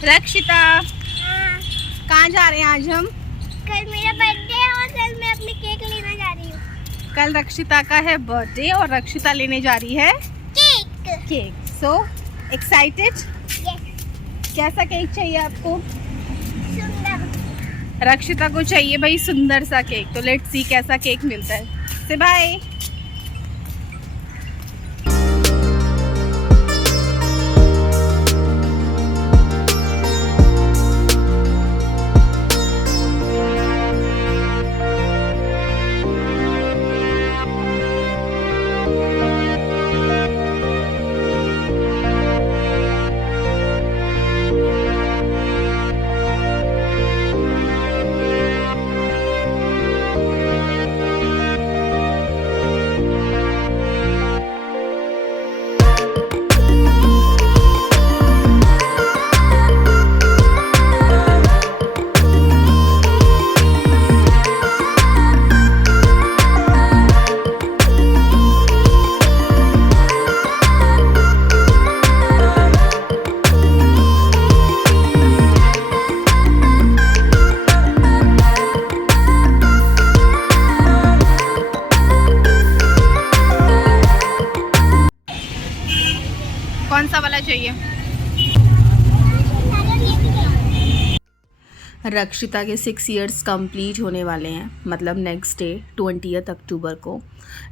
रक्षिता, हाँ। कहाँ जा रहे हैं आज हम? कल मेरा बर्थडे है और कल मैं अपने केक लेने जा रही हूँ। कल रक्षिता का है बर्थडे और रक्षिता लेने जा रही है केक। So excited? यस। कैसा केक चाहिए आपको? सुंदर। रक्षिता को चाहिए भाई सुंदर सा केक, तो लेट्स सी कैसा केक मिलता है। से बाय। कौन सा वाला चाहिए? रक्षिता के 6 इयर्स कंप्लीट होने वाले हैं, मतलब नेक्स्ट डे 20 अक्टूबर को।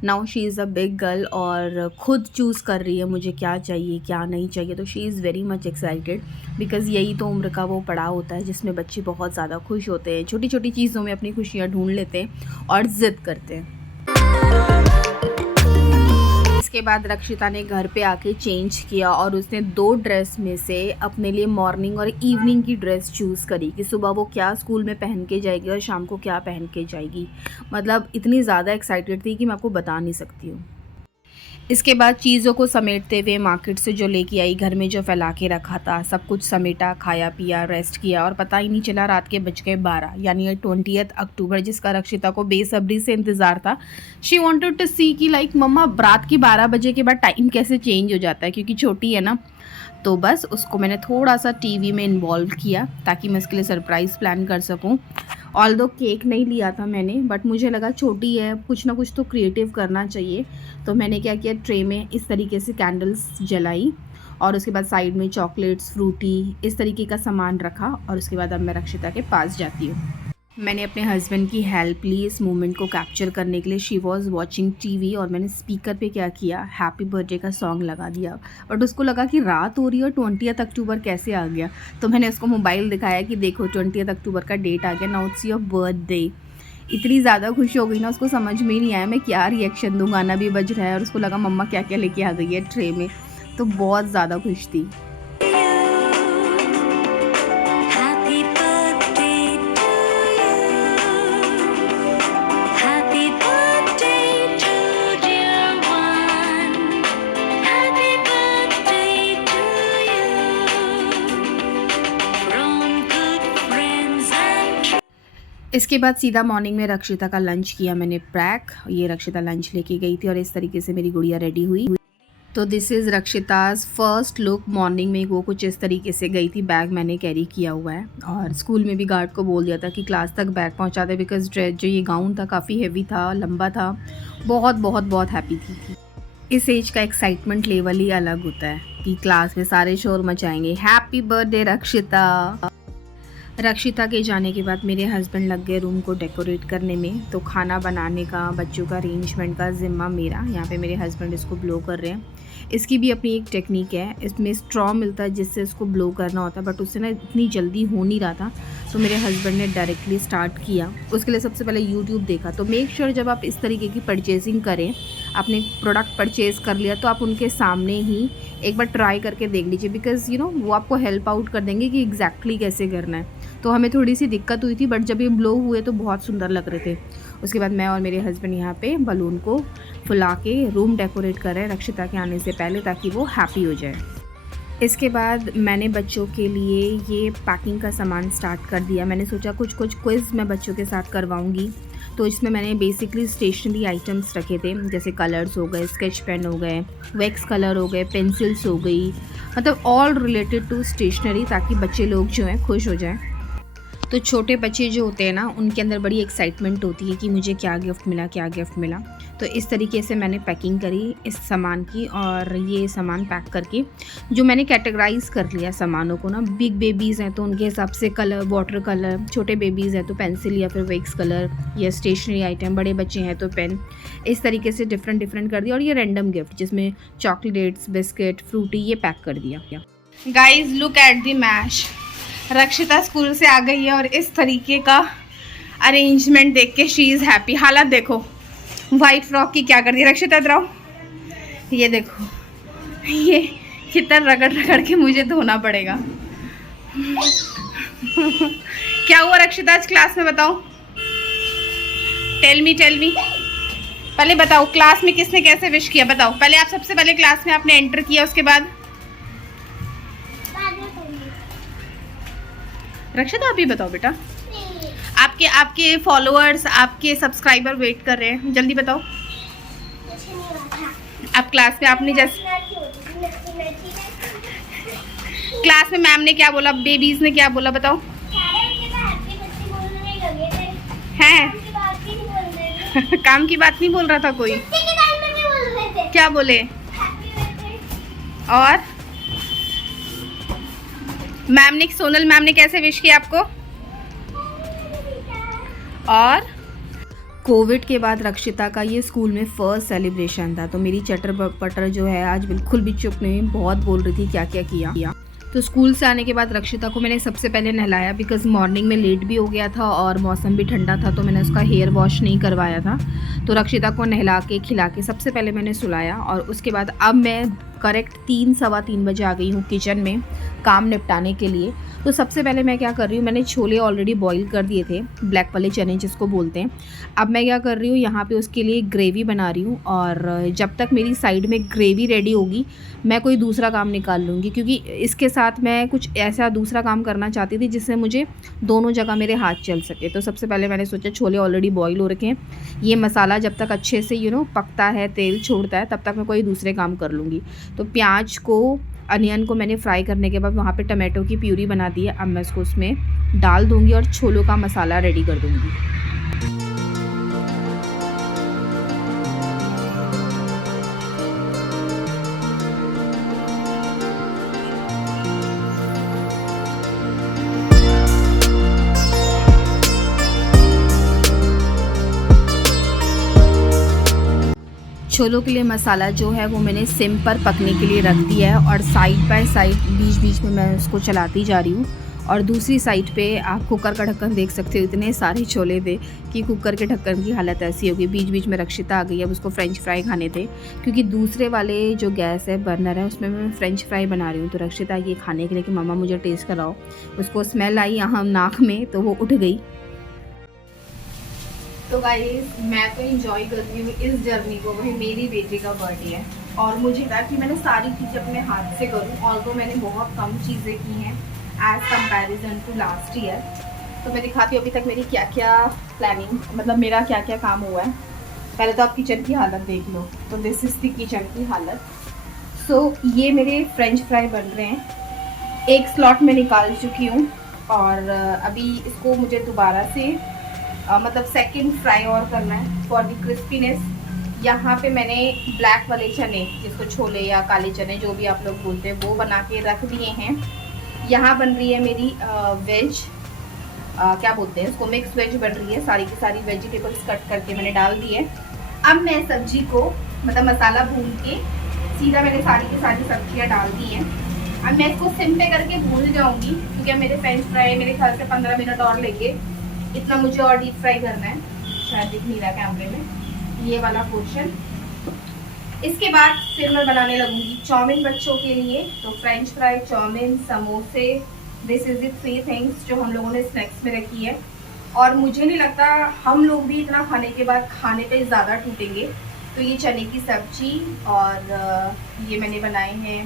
Now she is a big girl और खुद चूज़ कर रही है मुझे क्या चाहिए क्या नहीं चाहिए, तो she is very much excited because यही तो उम्र का वो पड़ाव होता है जिसमें बच्चे बहुत ज़्यादा खुश होते हैं, छोटी छोटी चीज़ों में अपनी खुशियाँ ढूंढ लेते हैं और ज़िद करते हैं। इसके बाद रक्षिता ने घर पे आके चेंज किया और उसने 2 ड्रेस में से अपने लिए मॉर्निंग और इवनिंग की ड्रेस चूज़ करी कि सुबह वो क्या स्कूल में पहन के जाएगी और शाम को क्या पहन के जाएगी। मतलब इतनी ज़्यादा एक्साइटेड थी कि मैं आपको बता नहीं सकती हूँ। इसके बाद चीज़ों को समेटते हुए मार्केट से जो लेके आई, घर में जो फैला के रखा था, सब कुछ समेटा, खाया पिया, रेस्ट किया और पता ही नहीं चला रात के बज गए 12, यानी 20 अक्टूबर, जिसका रक्षिता को बेसब्री से इंतज़ार था। शी वांटेड टू सी कि लाइक मम्मा रात के 12 बजे के बाद टाइम कैसे चेंज हो जाता है, क्योंकि छोटी है ना। तो बस उसको मैंने थोड़ा सा टीवी में इन्वॉल्व किया ताकि मैं इसके लिए सरप्राइज़ प्लान कर सकूं। ऑल्दो केक नहीं लिया था मैंने, बट मुझे लगा छोटी है, कुछ ना कुछ तो क्रिएटिव करना चाहिए। तो मैंने क्या किया, ट्रे में इस तरीके से कैंडल्स जलाई और उसके बाद साइड में चॉकलेट्स, फ्रूटी, इस तरीके का सामान रखा और उसके बाद अब मैं रक्षिता के पास जाती हूँ। मैंने अपने हस्बैंड की हेल्प ली इस मोमेंट को कैप्चर करने के लिए। शी वॉज़ वॉचिंग टीवी और मैंने स्पीकर पे क्या किया, हैप्पी बर्थडे का सॉन्ग लगा दिया। बट उसको लगा कि रात हो रही है और 20 अक्टूबर कैसे आ गया, तो मैंने उसको मोबाइल दिखाया कि देखो 20 अक्टूबर का डेट आ गया, नाउ इट्स योर बर्थडे। इतनी ज़्यादा खुश हो गई ना, उसको समझ में ही नहीं आया मैं क्या रिएक्शन दूँ। गाना भी बज रहा है और उसको लगा मम्मा क्या क्या लेके आ गई है ट्रे में, तो बहुत ज़्यादा खुश थी। इसके बाद सीधा मॉर्निंग में रक्षिता का लंच किया मैंने पैक। ये रक्षिता लंच लेके गई थी और इस तरीके से मेरी गुड़िया रेडी हुई। तो this is Rakshita's first look. Morning में वो कुछ इस तरीके से गई थी, बैग मैंने कैरी किया हुआ है और स्कूल में भी गार्ड को बोल दिया था कि क्लास तक बैग पहुंचा दे बिकॉज ड्रेस जो ये गाउन था काफ़ी हेवी था, लंबा था। बहुत बहुत बहुत हैप्पी थी। इस एज का एक्साइटमेंट लेवल ही अलग होता है कि क्लास में सारे शोर मचाएंगे, हैप्पी बर्थडे रक्षिता। रक्षिता के जाने के बाद मेरे हस्बैंड लग गए रूम को डेकोरेट करने में। तो खाना बनाने का, बच्चों का अरेंजमेंट का ज़िम्मा मेरा। यहाँ पे मेरे हस्बैंड इसको ब्लो कर रहे हैं। इसकी भी अपनी एक टेक्निक है, इसमें स्ट्रॉ मिलता है जिससे इसको ब्लो करना होता है, बट उससे ना इतनी जल्दी हो नहीं रहा था, तो मेरे हस्बैंड ने डायरेक्टली स्टार्ट किया। उसके लिए सबसे पहले यूट्यूब देखा। तो मेक श्योर जब आप इस तरीके की परचेजिंग करें, आपने प्रोडक्ट परचेज़ कर लिया तो आप उनके सामने ही एक बार ट्राई करके देख लीजिए, बिकॉज़ यू नो वो आपको हेल्प आउट कर देंगे कि एग्जैक्टली कैसे करना है। तो हमें थोड़ी सी दिक्कत हुई थी, बट जब ये ब्लो हुए तो बहुत सुंदर लग रहे थे। उसके बाद मैं और मेरे हस्बैंड यहाँ पे बलून को फुला के रूम डेकोरेट कर रहे हैं रक्षिता के आने से पहले, ताकि वो हैप्पी हो जाए। इसके बाद मैंने बच्चों के लिए ये पैकिंग का सामान स्टार्ट कर दिया। मैंने सोचा कुछ क्विज़ मैं बच्चों के साथ करवाऊँगी, तो इसमें मैंने बेसिकली स्टेशनरी आइटम्स रखे थे, जैसे कलर्स हो गए, स्केच पेन हो गए, वैक्स कलर हो गए, पेंसिल्स हो गई, मतलब ऑल रिलेटेड टू स्टेशनरी, ताकि बच्चे लोग जो हैं खुश हो जाएं। तो छोटे बच्चे जो होते हैं ना, उनके अंदर बड़ी एक्साइटमेंट होती है कि मुझे क्या गिफ्ट मिला, क्या गिफ्ट मिला। तो इस तरीके से मैंने पैकिंग करी इस सामान की, और ये सामान पैक करके जो मैंने कैटेगराइज़ कर लिया सामानों को ना, बिग बेबीज़ हैं तो उनके हिसाब से कलर, वाटर कलर, छोटे बेबीज़ हैं तो पेंसिल या फिर वैक्स कलर या स्टेशनरी आइटम, बड़े बच्चे हैं तो पेन, इस तरीके से डिफरेंट कर दिया। और ये रैंडम गिफ्ट जिसमें चॉकलेट्स, बिस्किट, फ्रूटी, ये पैक कर दिया। Guys look at the match, रक्षिता स्कूल से आ गई है और इस तरीके का अरेंजमेंट देख के शी इज़ हैप्पी। हालत देखो वाइट फ्रॉक की क्या कर दी रक्षिता, इधर आओ, ये देखो, ये कितना रगड़ के मुझे धोना पड़ेगा। क्या हुआ रक्षिता आज क्लास में, बताओ, टेल मी पहले बताओ, क्लास में किसने कैसे विश किया, बताओ पहले। आप सबसे पहले क्लास में आपने एंटर किया, उसके बाद रक्षिता आप ही बताओ बेटा। आपके फॉलोअर्स, आपके सब्सक्राइबर वेट कर रहे हैं, जल्दी बताओ। आप क्लास में आपने जैसे क्लास में मैम ने क्या बोला, बेबीज ने क्या बोला, बताओ। हैं काम की बात नहीं बोल रहा था कोई, क्या बोले? और मैम ने, सोनल मैम ने कैसे विश किया आपको? और कोविड के बाद रक्षिता का ये स्कूल में फर्स्ट सेलिब्रेशन था, तो मेरी चटर पटर जो है आज बिल्कुल भी चुप नहीं, बहुत बोल रही थी क्या क्या किया। तो स्कूल से आने के बाद रक्षिता को मैंने सबसे पहले नहलाया, बिकॉज मॉर्निंग में लेट भी हो गया था और मौसम भी ठंडा था, तो मैंने उसका हेयर वॉश नहीं करवाया था। तो रक्षिता को नहला के खिला के सबसे पहले मैंने सुलाया, और उसके बाद अब मैं करेक्ट 3 सवा 3 बजे आ गई हूँ किचन में काम निपटाने के लिए। तो सबसे पहले मैं क्या कर रही हूँ, मैंने छोले ऑलरेडी बॉईल कर दिए थे, ब्लैक वाले चने जिसको बोलते हैं। अब मैं क्या कर रही हूँ, यहाँ पे उसके लिए ग्रेवी बना रही हूँ, और जब तक मेरी साइड में ग्रेवी रेडी होगी मैं कोई दूसरा काम निकाल लूँगी, क्योंकि इसके साथ मैं कुछ ऐसा दूसरा काम करना चाहती थी जिससे मुझे दोनों जगह मेरे हाथ चल सके। तो सबसे पहले मैंने सोचा छोले ऑलरेडी बॉईल हो रखे हैं, ये मसाला जब तक अच्छे से पकता है, तेल छोड़ता है, तब तक मैं कोई दूसरे काम कर लूँगी। तो प्याज को, अनियन को मैंने फ्राई करने के बाद वहाँ पे टमाटो की प्यूरी बना दी है, अब मैं इसको उसमें डाल दूँगी और छोलों का मसाला रेडी कर दूँगी। छोलों के लिए मसाला जो है वो मैंने सिम पर पकने के लिए रख दिया है, और साइड बाय साइड बीच बीच में मैं उसको चलाती जा रही हूँ। और दूसरी साइड पे आप कुकर का ढक्कन देख सकते हो, इतने सारे छोले थे कि कुकर के ढक्कन की हालत ऐसी होगी। बीच बीच में रक्षिता आ गई, अब उसको फ्रेंच फ्राई खाने थे, क्योंकि दूसरे वाले जो गैस है, बर्नर है, उसमें मैं फ्रेंच फ्राई बना रही हूँ। तो रक्षिता ये खाने के लिए कि मम्मा मुझे टेस्ट कराओ, उसको स्मेल आई यहाँ नाक में तो वो उठ गई। तो गाइस मैं तो एंजॉय कर रही हूँ इस जर्नी को, वही मेरी बेटी का बर्थडे है और मुझे था कि मैंने सारी चीज़ें अपने हाथ से करूँ, और तो मैंने बहुत कम चीज़ें की हैं as comparison to last year. तो मैं दिखाती हूँ अभी तक मेरी क्या क्या प्लानिंग, मतलब मेरा क्या क्या काम हुआ है। पहले तो आप किचन की हालत देख लो, तो दिस इज़ द किचन की हालत। सो ये मेरे फ्रेंच फ्राई बन रहे हैं, एक स्लॉट में निकाल चुकी हूँ, और अभी इसको मुझे दोबारा से मतलब सेकंड फ्राई और करना है फॉर द क्रिस्पीनेस। यहाँ पे मैंने ब्लैक वाले चने, जिसको छोले या काले चने जो भी आप लोग बोलते हैं, वो बना के रख दिए हैं। यहाँ बन रही है मेरी वेज, क्या बोलते हैं उसको, मिक्स वेज बन रही है, सारी की सारी वेजिटेबल्स कट करके मैंने डाल दी है। अब मैं सब्जी को, मतलब मसाला भून के सीधा मैंने सारी की सारी सब्जियाँ डाल दी हैं। अब मैं इसको सिम पे करके भून जाऊँगी, क्योंकि अब मेरे फ्रेंच फ्राई मेरे ख्याल से 15 मिनट और लेंगे, इतना मुझे और डीप फ्राई करना है, शायद दिख नहीं रहा कैमरे में ये वाला पोर्शन। इसके बाद फिर मैं बनाने लगूंगी चाउमीन बच्चों के लिए। तो फ्रेंच फ्राई, चाउमीन, समोसे, दिस इज द 3 थिंग्स जो हम लोगों ने स्नैक्स में रखी है। और मुझे नहीं लगता हम लोग भी इतना खाने के बाद खाने पे ज़्यादा टूटेंगे। तो ये चने की सब्जी, और ये मैंने बनाए हैं,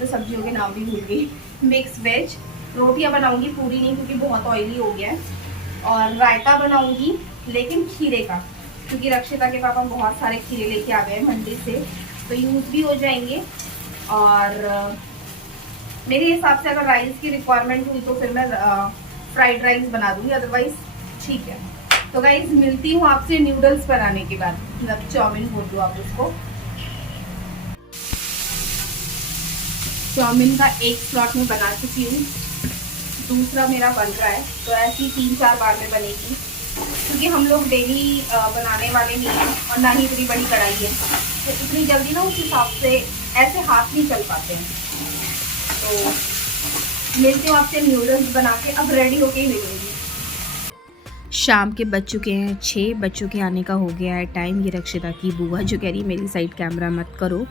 तो सब्जियों के नाम भी भूल गई, मिक्स वेज। रोटियाँ बनाऊंगी, पूरी नहीं, क्योंकि बहुत ऑयली हो गया है। और रायता बनाऊंगी, लेकिन खीरे का, क्योंकि रक्षिता के पापा बहुत सारे खीरे लेके आ गए हैं मंडी से, तो यूज़ भी हो जाएंगे। और मेरे हिसाब से अगर राइस की रिक्वायरमेंट हुई तो फिर मैं फ्राइड राइस बना दूंगी, अदरवाइज ठीक है। तो गाइस मिलती हूँ आपसे नूडल्स बनाने के बाद, मतलब चाउमीन बोल दो आप उसको। चाउमीन का एक स्लॉट में बना चुकी हूँ, दूसरा मेरा बन रहा है, तो ऐसी 3-4 बार में बनेगी, क्योंकि हम लोग डेली बनाने वाले नहीं हैं और ना ही इतनी बड़ी कढ़ाई है, तो इतनी जल्दी ना उस हिसाब से ऐसे हाथ नहीं चल पाते हैं। तो मिलती हूँ आपसे नूडल्स बना के, अब रेडी होके ही मिलूंगी। शाम के बज चुके हैं 6, बच्चों के आने का हो गया है टाइम। ये रक्षिता की बुआ जो कह रही है मेरी साइड कैमरा मत करो,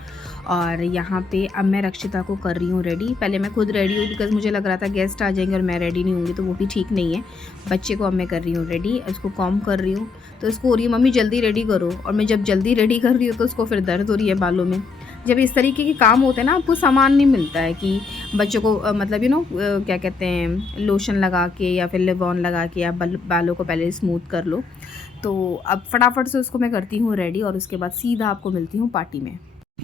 और यहाँ पे अब मैं रक्षिता को कर रही हूँ रेडी। पहले मैं खुद रेडी हूँ बिकॉज मुझे लग रहा था गेस्ट आ जाएंगे और मैं रेडी नहीं होंगी, तो वो भी ठीक नहीं है। बच्चे को अब मैं कर रही हूँ रेडी, उसको कॉम कर रही हूँ, तो उसको हो रही है मम्मी जल्दी रेडी करो, और मैं जब जल्दी रेडी कर रही हूँ तो उसको फिर दर्द हो रही है बालों में। जब इस तरीके के काम होते हैं ना, आपको सामान नहीं मिलता है कि बच्चों को मतलब क्या कहते हैं, लोशन लगा के या फिर लिप-ऑन लगा के आप बालों को पहले स्मूथ कर लो। तो अब फटाफट से उसको मैं करती हूँ रेडी, और उसके बाद सीधा आपको मिलती हूँ पार्टी में।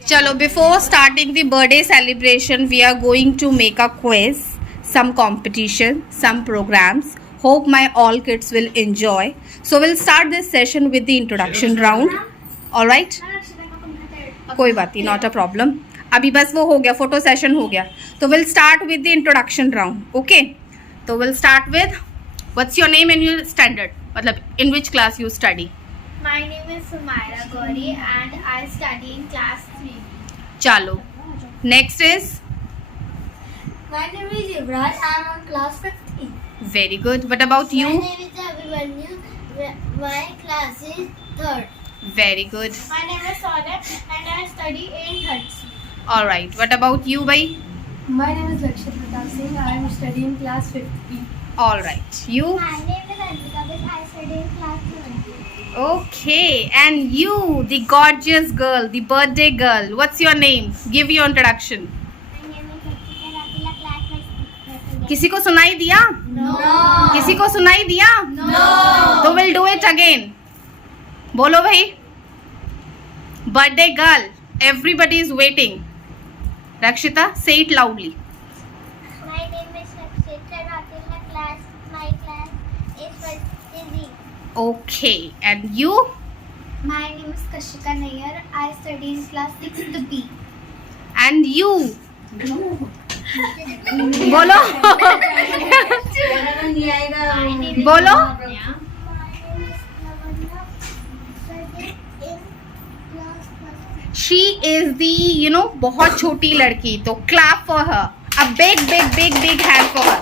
चलो, before starting the birthday celebration we are going to make a quiz, some competition, some programs. Hope my all kids will enjoy. So we'll start this session with the introduction round. All right? कोई बात नहीं, not a problem. अभी बस वो हो गया, photo session हो गया, तो will start with the introduction round. Okay, तो will start with what's your name and your standard, मतलब in which class you study. My name is Sumaira Gauri and I study in class 3. चलो, next is My name is Ibrahim. I am on class 15. Very good. What about you? My name is Abhimanyu. My class is 3rd. Very good. My name is Saurabh and I study in 3rd. Alright, what about you भाई? My name is Lakshit Pratap Singh. I am studying class 5th. Alright, you? My name is Anvika Bhatt. I study in class 20. Okay, and you, the gorgeous girl, the birthday girl, what's your name? Give your introduction. My name is Akshita Rakila, class 5th. किसी को सुनाई दिया? No. किसी को सुनाई दिया? No. तो we'll do it again. बोलो भाई, birthday girl, everybody is waiting. Rakshita, say it loudly. My name is Akshita Rakila, class. My class is 1st C. Okay, and you? My name is Kashika Nayyar. I study in class 6th B. And you? बोलो बोलो। She is the बहुत छोटी लड़की, तो clap for her. A big hand for her.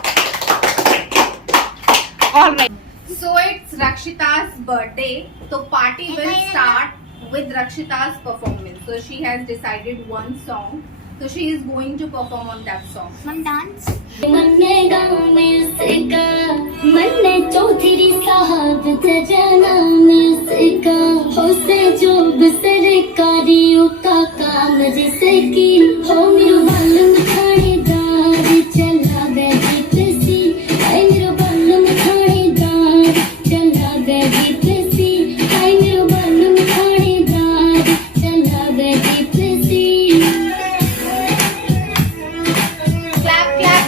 All right. So it's Rakshita's birthday. So party will start with Rakshita's performance. So she has decided one song. So she is going to perform on that song. One dance. मन्ने गाँव में सिका मन्ने चौधरी साहब जना में सिका हो से जो सरकारियों का काम जैसे कि हो मेरो बालम थानेदार चला गए जीतसी हाय मेरो बालम थानेदार चला गए जीतसी हाय मेरो बालम थानेदार चला गए जीतसी। Clap, clap.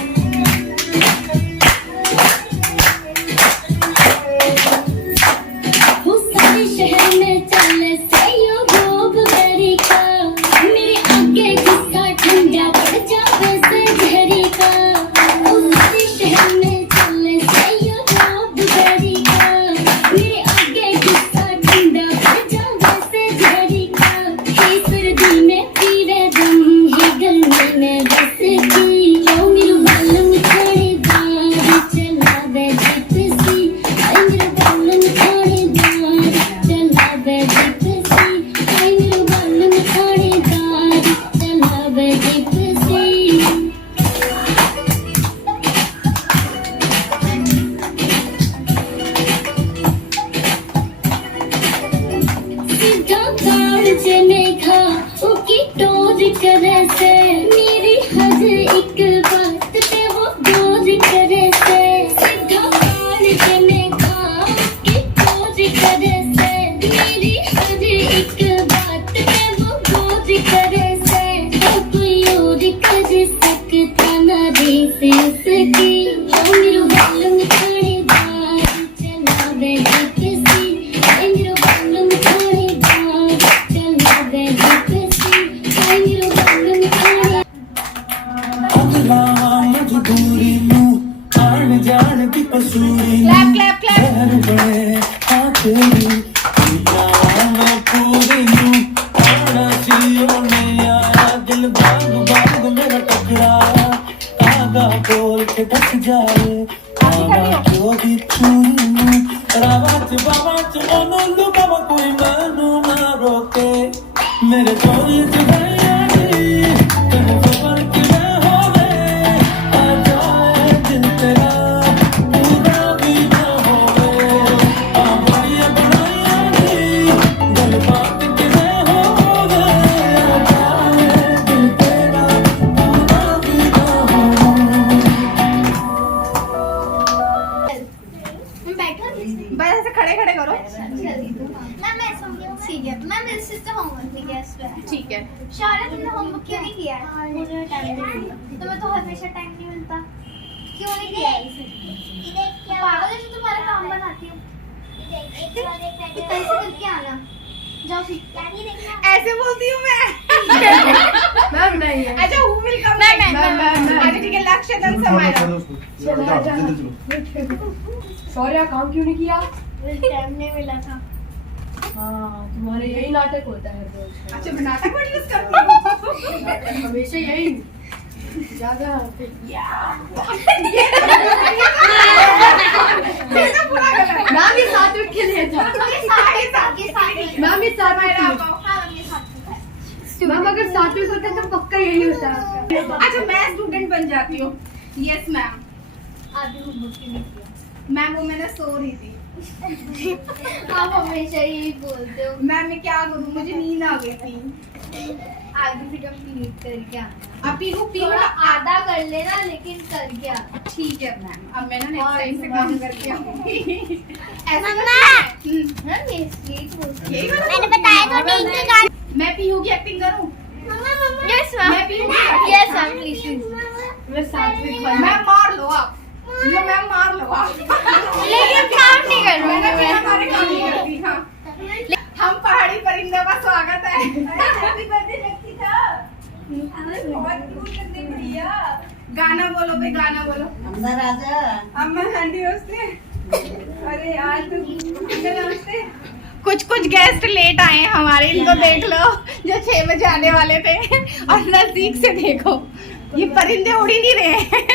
कसूरी मुंह आन जान दी कसूरी क्लैप क्लैप क्लैप। शहर बने हाँ तेरी मैं पूरी हूँ आना चियों ने आया दिल भाग भाग मेरा टकराया आगा बोल के ढक जाए आना जो भी चूरी हूँ रावत ओनंदू बाबा कोई मानो ना रोके मेरे जोड़ी जुगाया तेरे खबर की मैं होवे आ जाए दिल तेरा पूरा भी ना होवे आ बढ़िया बनाया दिल बात की मैं होवे आ जाए दिल तेरा पूरा भी ना होवे बस ऐसे खड़े खड़े करो। मैं समझी हूँ। ठीक है मैं मेरे से तो होमवर्क भी किया इस पे। ठीक है। शायद तुमने होमवर्क क्यों नहीं किया है? मुझे टाइम नहीं मिलता। तुम्हें तो हमेशा टाइम नहीं मिलता। क्यों नहीं किया है इसे? पागल जैसे तुम्हारा काम बनाती हूँ। कैसे करके आना? जाओ सीख। ऐसे बोलती हूँ मैं। मैम नहीं है। अच्छा हु विल कम नेक्स्ट? अच्छा ठीक है, लक्ष्य दन समाया। शौर्या काम क्यों नहीं किया? मुझे टाइम नहीं मिला था। हाँ तुम्हारे यही नाटक होता है रोज का। अच्छा मैं नाटक वर्ड यूज करती हूँ। हमेशा यही ज्यादा मैम ये सात्विक के लिए था। मैम ये सात्विक मैम अगर सात्विक होता तो पक्का यही होता। अच्छा मैं स्टूडेंट बन जाती हूँ। Yes ma'am. आधी होमवर्क भी नहीं किया। मैम वो मैंने सो रही थी। आप हमेशा यही बोलते हो। मैम मैं क्या करूँ, मुझे नींद आ गई थी। आगे से कंप्लीट करके आना। अब पीहू थोड़ा आधा कर लेना लेकिन करके आना। ठीक है मैम, अब मैं ना नेक्स्ट टाइम से और काम करके आऊंगी। ऐसा मैम ये स्वीट बोलते यही हो। मैंने बताया तो ठीक है गाना। मैं पीहू की एक्टिंग करूँ? Yes ma'am. मैं पीहू की acting यस करूँ? Ma'am please. मैं सात्विक मैम मार लो आप। लो मैम मार लो आप। लेकिन काम नहीं कर मैंने रही बिना मारे काम नहीं करती। हाँ हम पहाड़ी परिंदों का स्वागत है। Happy birthday Lakshita. बहुत क्यूट लगती है बढ़िया। गाना बोलो भाई, गाना बोलो। अंदर आ जा। अम्मा आंटी नमस्ते। अरे यार नमस्ते। कुछ कुछ गेस्ट लेट आए हैं हमारे, इनको देख लो जो 6 बजे आने वाले थे। और नजदीक से देखो ये परिंदे उड़ ही नहीं रहे हैं।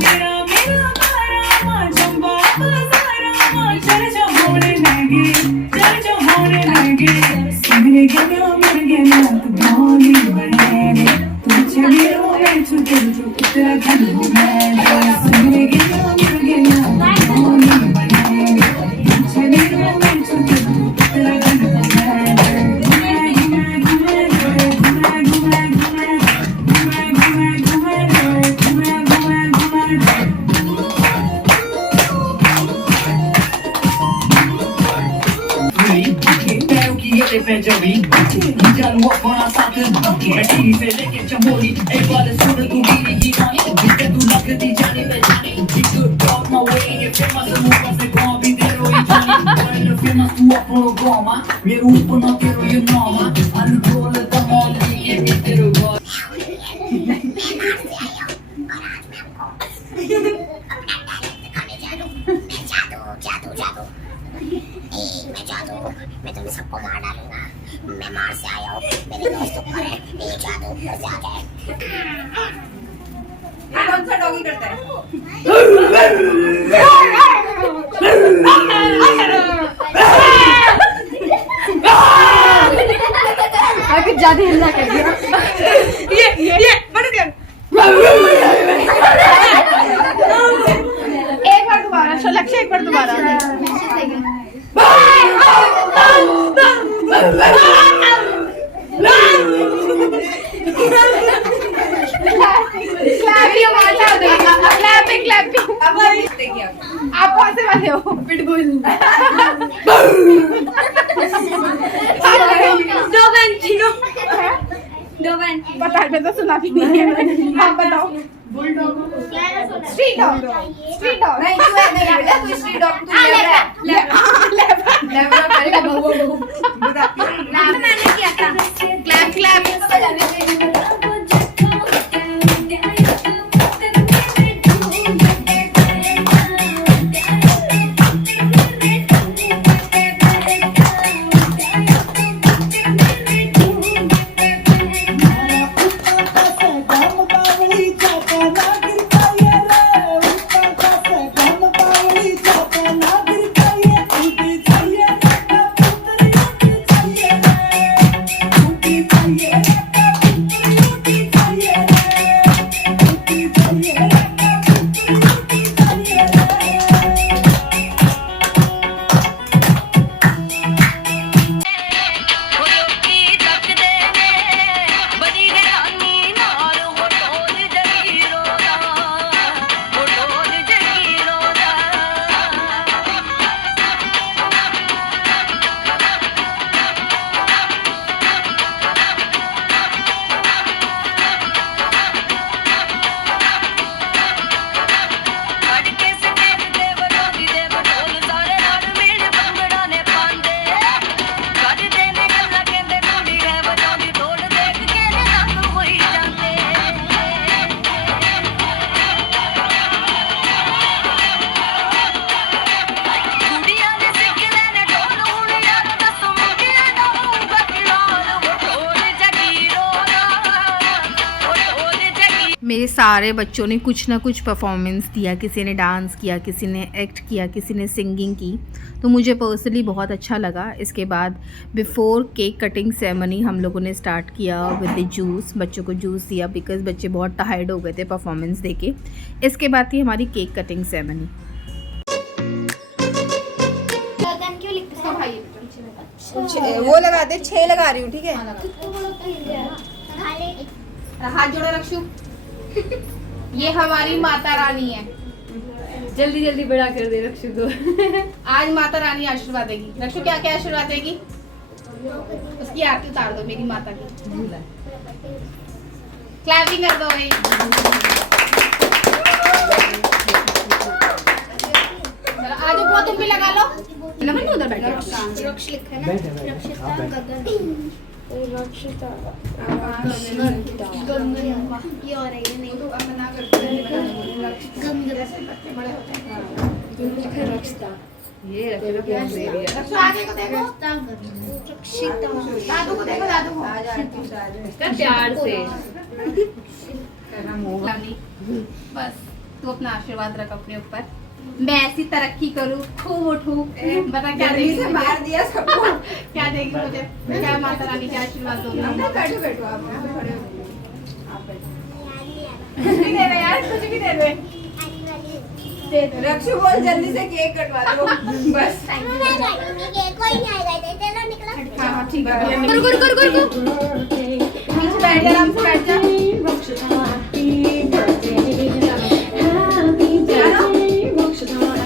मेरा मेरा मारा चंबा सारा चल जा होने लगे चल जा होने लगे मेरे गया तो बोली बने तू चली रो मैं तू दिल तो तेरा धन हो मैं मेरे गया तो बोली बने तू चली रो मैं तू दिल तो तेरा धन हो जानू अपना साथ बैठी से लेके चमोली एक बार सुन तू मेरी दीवानी जिससे तू लगती जाने पहचाने एक टॉप my way ये फेमस मुंह से कौन भी दे रोई जानी when famous तू अपनो गोमा मेरे ऊपर ना तेरो ये नामा अनकोल कमाल ये भी तेरो गो मैं तुम सबको मार डालूंगा। मैं मार से आया हूँ, मेरे दोस्तों पर है ये जादू घर से आ जाए। ये कौन सा डॉगी करता है? अभी ज्यादा हिलना कर दिया। ये बड़े देर। एक बार दोबारा लक्ष्य, एक बार दोबारा। आप कौन से वाले हो? पिटबुल। पता है, मैं तो सुना भी नहीं है। आप बताओ। Street dog. स्ट्रीट डॉग नहीं, तू है नहीं बेटा, तू स्ट्रीट डॉग तू मैंने किया था। Clap clap. मेरे सारे बच्चों ने कुछ ना कुछ परफॉर्मेंस दिया, किसी ने डांस किया, किसी ने एक्ट किया, किसी ने सिंगिंग की, तो मुझे पर्सनली बहुत अच्छा लगा। इसके बाद बिफ़ोर केक कटिंग सेरेमनी हम लोगों ने स्टार्ट किया विद द जूस, बच्चों को जूस दिया बिकॉज़ बच्चे बहुत टायर्ड हो गए थे परफॉर्मेंस देके। इसके बाद थी हमारी केक कटिंग सेरेमनी। वो लगा दे, 6 लगा रही हूँ, ठीक है। हाथ जोड़ो रक्षु। ये हमारी माता रानी है। जल्दी जल्दी बड़ा कर दे रक्षु को। आज माता रानी आशीर्वाद देगी। रक्षु क्या क्या आशीर्वाद देगी? उसकी आरती उतार दो मेरी माता की। क्लैपिंग कर दो भाई। चलो आज बहुत तुम भी लगा लो। नमन तो उधर बैठो। रक्ष लिखा है ना, रक्षिता गगन, रक्षिता गगन, ये और है ये नहीं रक्षिता, ये रक्षु आगे को देखो। रक्षिता दादू को देखो, दादू को। प्यार से बस तू अपना आशीर्वाद रख अपने ऊपर। मैं ऐसी तरक्की करूँ, खूब उठूं। बता क्या देगी? से मार दिया सबको। क्या देगी मुझे? क्या माता रानी का आशीर्वाद दोगी? बैठो बैठो आप खड़े हो। कुछ भी दे दे यार, कुछ भी दे दे। रक्षु बोल जल्दी से केक कटवा दो बस। मैं काटूंगी केक, कोई नहीं आएगा इधर, चलो निकलो। हाँ ठीक है। रुको रुको रुको रुको। नीचे बैठ जा, आराम से बैठ जा।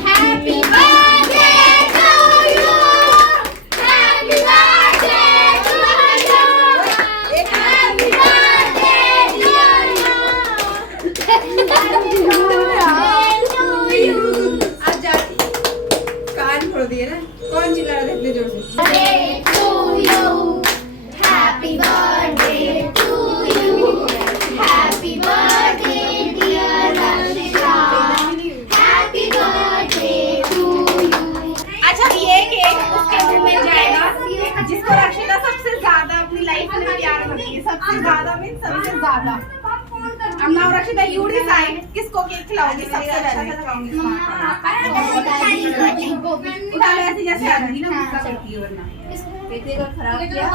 Happy birthday to you. Happy birthday to you. Happy birthday dear you. आज जाती कान फोड़ दिए ना। कौन चिल्ला रहा था इतने जोर से? Birthday to you. Happy birthday to you. Happy birthday dear Rashida. Happy birthday to you. अच्छा ये केक उसके मुंह में जाएगा जिसको रक्षिता सबसे ज्यादा अपनी लाइफ में प्यार करती है। सबसे ज्यादा मीन सबसे ज्यादा। अब नाउ रक्षिता यू डिसाइड किसको केक खिलाओगी सबसे पहले। उठा लो ऐसे जैसे आ रही ना, गुस्सा करती है वरना। बेटे को खराब किया।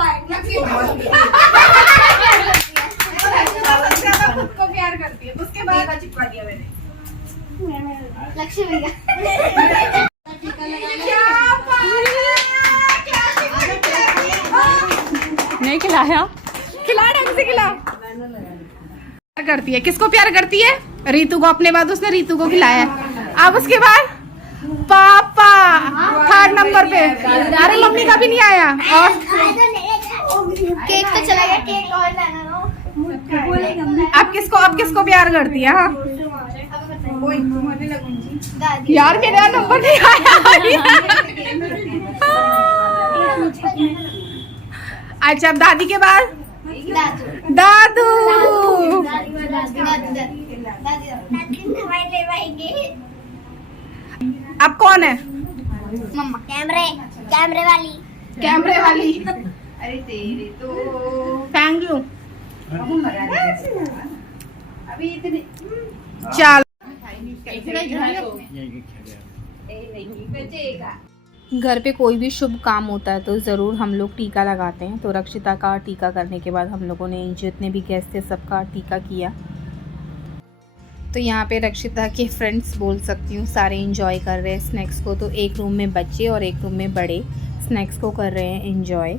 रक्षिता सबसे ज्यादा खुद को प्यार करती है। उसके बाद चिपका दिया मैंने। लक्ष्मी भैया नहीं खिलाया, खिला ढंग से खिला। प्यार करती है, किसको प्यार करती है? रीतू को। अपने बाद उसने रीतू को खिलाया। अब उसके बाद पापा 3rd नंबर पे। अरे मम्मी का भी नहीं आया। और केक तो चला गया, केक और लाना ना। अब किसको प्यार करती है? हाँ दादी यार मेरा नंबर नहीं आया। अच्छा अब दादी के बाद दादू दादू। अब कौन है? मम्मा कैमरे वाली। कैमरे वाली। अरे तेरी तो थैंक यू। अभी इतने चल घर पे कोई भी शुभ काम होता है तो ज़रूर हम लोग टीका लगाते हैं। तो रक्षिता का टीका करने के बाद हम लोगों ने जितने भी गेस्ट थे सबका टीका किया। तो यहाँ पे रक्षिता के फ्रेंड्स बोल सकती हूँ सारे एंजॉय कर रहे हैं स्नैक्स को। तो एक रूम में बच्चे और एक रूम में बड़े स्नैक्स को कर रहे हैं एंजॉय।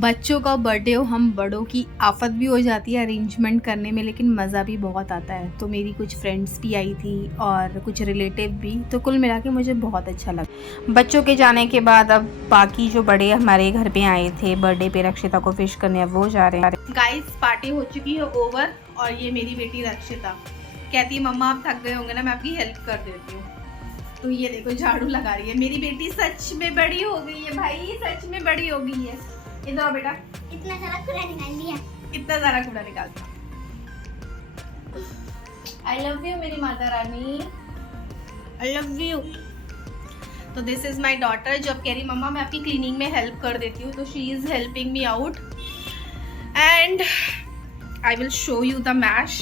बच्चों का बर्थडे हो, हम बड़ों की आफत भी हो जाती है अरेंजमेंट करने में, लेकिन मज़ा भी बहुत आता है। तो मेरी कुछ फ्रेंड्स भी आई थी और कुछ रिलेटिव भी, तो कुल मिला के मुझे बहुत अच्छा लगा। बच्चों के जाने के बाद अब बाकी जो बड़े हमारे घर पे आए थे बर्थडे पे रक्षिता को विश करने, अब वो जा रहे हैं। गाइस पार्टी हो चुकी है ओवर और ये मेरी बेटी रक्षिता कहती है मम्मा आप थक गए होंगे ना, मैं आपकी हेल्प कर देती हूँ। तो ये देखो झाड़ू लगा रही है। मेरी बेटी सच में बड़ी हो गई है भाई, सच में बड़ी हो गई है। इधर आओ बेटा, इतना सारा कूड़ा निकाल दिया। इतना सारा कूड़ा निकालता। आई लव यू मेरी Mata Rani, I love you. तो दिस इज माई डॉटर जो अब कह रही मम्मा मैं आपकी क्लीनिंग में हेल्प कर देती हूँ, तो she is helping me out and I will show you the mash.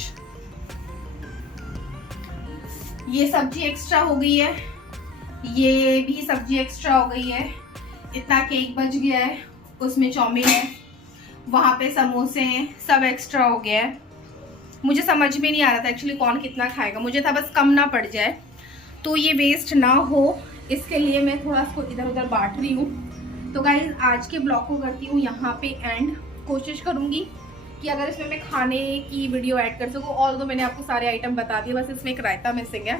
ये सब्जी एक्स्ट्रा हो गई है, ये भी सब्जी एक्स्ट्रा हो गई है। इतना केक बच गया है, उसमें चाउमीन है, वहाँ पे समोसे हैं, सब एक्स्ट्रा हो गया है। मुझे समझ में नहीं आ रहा था एक्चुअली कौन कितना खाएगा, मुझे था बस कम ना पड़ जाए तो ये वेस्ट ना हो, इसके लिए मैं थोड़ा इसको इधर उधर बांट रही हूँ। तो गाइस आज के ब्लॉग को करती हूँ यहाँ पे एंड। कोशिश करूँगी कि अगर इसमें मैं खाने की वीडियो ऐड कर सकूँ। ऑल तो मैंने आपको सारे आइटम बता दिए, बस इसमें एक रायता मिसिंग है।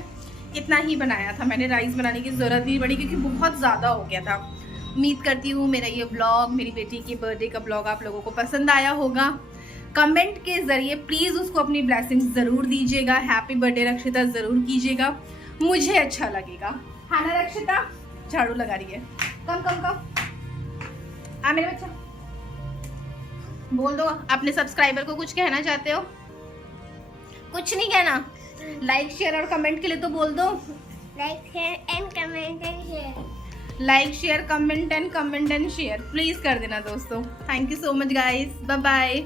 इतना ही बनाया था मैंने, राइस बनाने की ज़रूरत नहीं पड़ी क्योंकि बहुत ज़्यादा हो गया था। उम्मीद करती हूँ मेरा ये ब्लॉग, मेरी बेटी की बर्थडे का ब्लॉग आप लोगों को पसंद आया होगा। कमेंट के ज़रिए प्लीज़ उसको अपनी ब्लेसिंग्स ज़रूर दीजिएगा, हैप्पी बर्थडे रक्षिता ज़रूर कीजिएगा, मुझे अच्छा लगेगा। हाँ ना रक्षिता, झाड़ू लगा रही है। कम कम कम आ मेरे बच्चा, बोल दो अपने सब्सक्राइबर को कुछ कहना चाहते हो? कुछ नहीं कहना? लाइक शेयर और कमेंट के लिए तो बोल दो। Like share and comment and share. Like share comment and share please कर देना दोस्तों। Thank you so much guys, bye bye.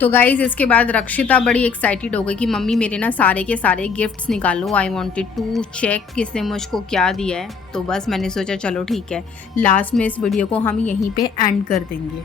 तो गाइज इसके बाद रक्षिता बड़ी एक्साइटेड हो गई कि मम्मी मेरे ना सारे के सारे गिफ्ट्स निकालो, आई वांटेड टू चेक किसने मुझको क्या दिया है। तो बस मैंने सोचा चलो ठीक है, लास्ट में इस वीडियो को हम यहीं पे एंड कर देंगे।